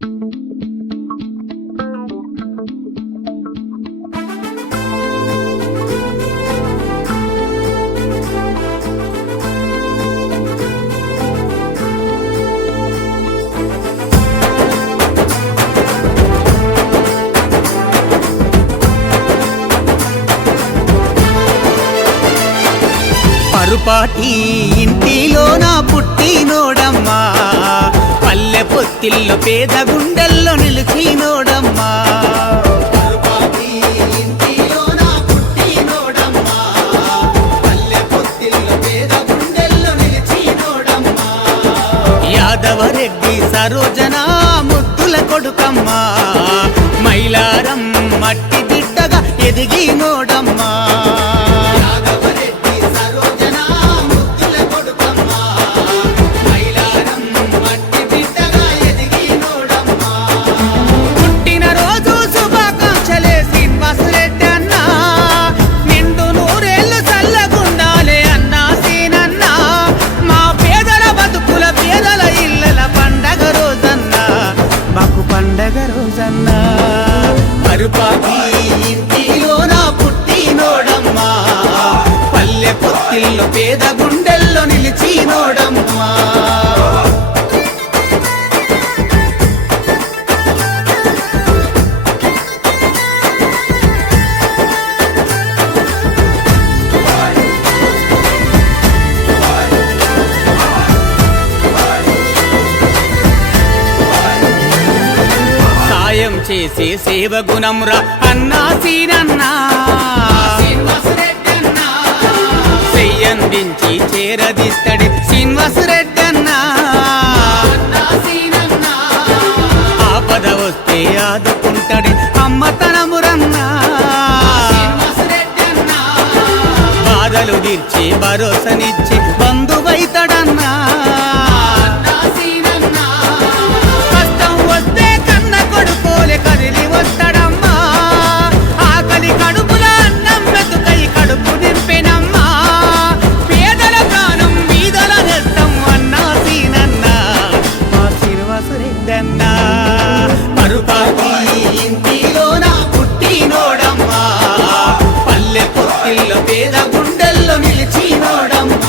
పరుపాటి ఇంటిలో నా పుట్టినోడమ్మా. పల్లె పొత్తిల్లో పేద గుండెల్లో నిలిచినోడమ్మా పరుపాటి యాదవరెడ్డి సరోజన ముద్దుల కొడుకమ్మా. మైలారం మట్టి బిడ్డగా ఎదిగినోడమ్మా పండగ రోజన్నా. పరుపాటి ఇంటిలో నా పుట్టినోడమ్మా పల్లె పొత్తిల్లో పేద గుండెల్లో నిలిచినోడమ్మా చేసే సేవ గుణంరా అన్నా సీనన్నా. చెయ్యందించి చేరదిస్తడి శ్రీనివాసరెడ్డి అన్నా ఆపద వస్తే ఆదుకుంటాడు అమ్మతనమురన్నా బాధలు తీర్చి భరోసనిచ్చి బంధువైతడన్నా శ్రీనివాసరెడ్డన్నా మరుపాటి ఇంటిలో పుట్టినోడమ్మా. పల్లె పొత్తిల్లో పేద గుండెల్లో నిలిచినోడమ్మా.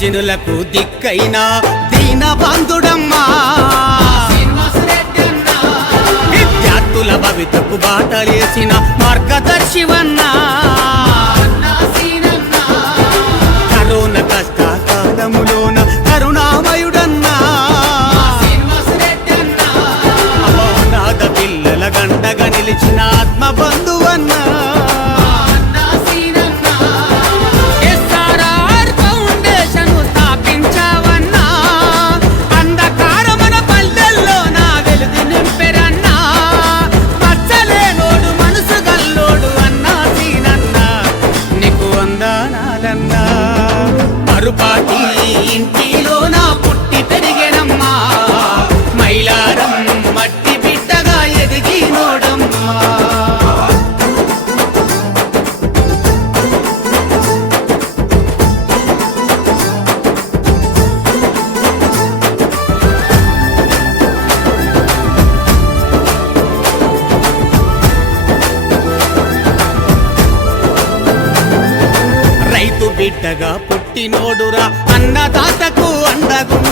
జనులకు దిక్కైనా దీన బంధుడమ్మా విద్యార్థుల భవితకు బాటలేసిన మార్గదర్శివన్న. మరుపాటి ఇంటిలో నా పుట్టి బిడ్డగా పుట్టినోడురా. అన్నదాతకు అండగుండెరా